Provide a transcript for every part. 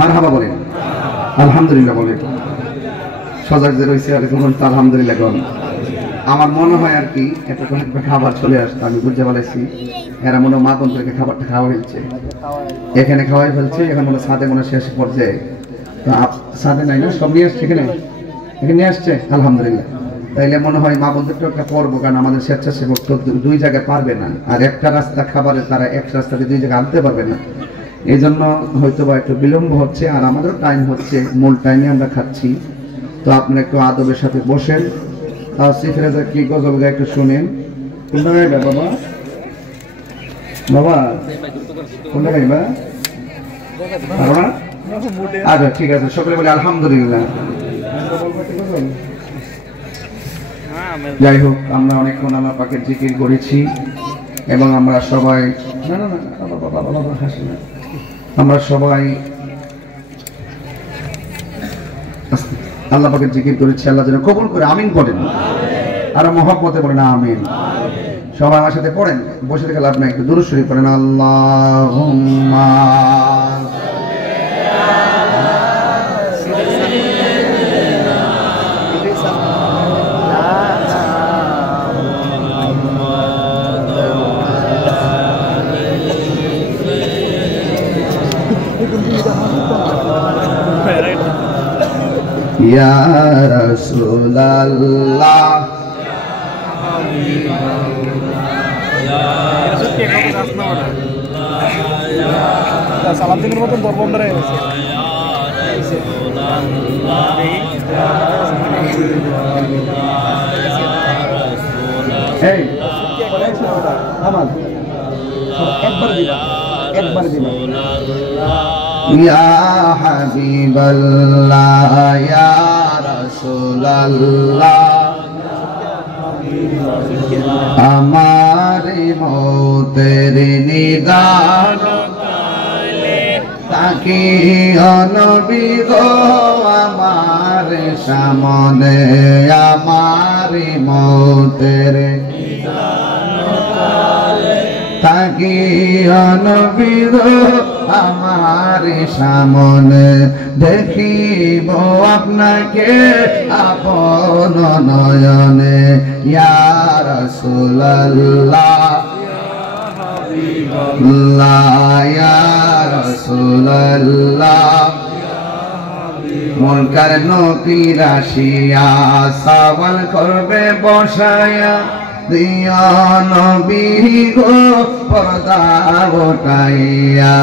মারহাবা বলেন, আলহামদুলিল্লাহ বলেন। সজাগ যে রয়েছে আর তখন তো আলহামদুলিল্লাহ বলেন। আমার মনে হয় আর কি একটা খাবার চলে আসতো, আমি বুঝতে পারছি এরা মনে মা বোনদেরকে খাবারটা খাওয়া ফেলছে, এখানে খাওয়াই ফেলছে। এখন মনে ছাদে মনে শেষ পর্যায়ে, তো ছাদে নাই না, সব নিয়ে আসছে এখানে, এখানে নিয়ে আসছে আলহামদুলিল্লাহ। তাইলে মনে হয় মা বোনদেরটা একটা পর্ব, কারণ আমাদের স্বেচ্ছাসেবক তো দুই জায়গায় পারবে না, আর একটা রাস্তা খাবারে তারা এক রাস্তাতে দুই জায়গায় আনতে পারবে না। এই জন্য হয়তো বা একটু বিলম্ব হচ্ছে, আর আমাদেরও টাইম হচ্ছে, মূল টাইমে আমরা খাচ্ছি। তো আপনারা একটু আদবের সাথে বসেন, সিফরেজা কি গজল গায়ে একটু শুনেন। কোনটা গাইবা বাবা? বাবা কোনটা গাইবা? আচ্ছা ঠিক আছে, সকলে বলে আলহামদুলিল্লাহ। যাই হোক, আমরা অনেকক্ষণ আল্লাহ পাকের জিকির করেছি এবং আমরা সবাই আমরা সবাই আল্লাহ পাকের জিকির করেছি। আল্লাহ যেন কবুল করে, আমিন করেন, আর মহব্বতে বলেন আমিন। সবাই আমার সাথে পড়েন, বসে থেকে লাভ নাই, একটু দুরূদ শরীফ পড়েন। আল্লাহুম্মা ইয়া রাসূলুল্লাহ সালাম দিনের মতন দরবন্ধ রয়ে গেছে। ইয়া হাবিবাল্লাহ ইয়া রাসূলুল্লাহ, আমার মৌতের নিদান তাকি নবী গো আমার সামনে, আমার মৌতের তাকি নবী গো আমার সামনে, দেখিব আপনাকে আপন নয়নে। ইয়া রাসূলুল্লাহ ইয়া রাসূলুল্লাহ, মুনকার নকির আসিয়া সওয়াল করবে বসায়া, দিয়া নবী গো পর্দা ওঠাইয়া,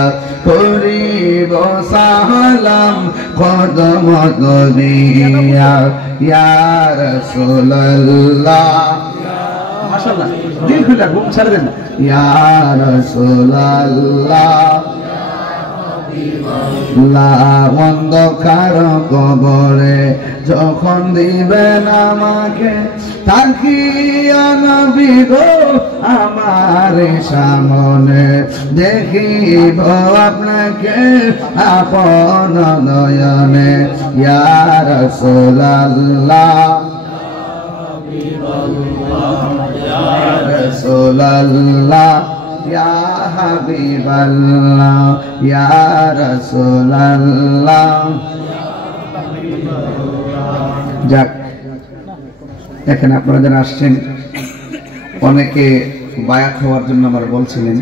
করিব সালাম কদম দিয়া। ইয়া রাসূলুল্লাহ, মাশাআল্লাহ দিল খুলে ঘুম ছেড়ে দেন। ইয়া রাসূলুল্লাহ, অন্ধকার কবরে যখন দিবেন আমাকে, তাকিয়া নবী গো আমার সামনে, দেখিব আপনাকে আপন নয়নে। ইয়া রাসূলুল্লাহ ইয়া রাসূলুল্লাহ ইয়া হাবিবাল্লাহ ইয়া রাসূলুল্লাহ। যাক, এখানে আপনারা যারা আসছেন অনেকে বায়াত হওয়ার জন্য আমার বলছিলেন।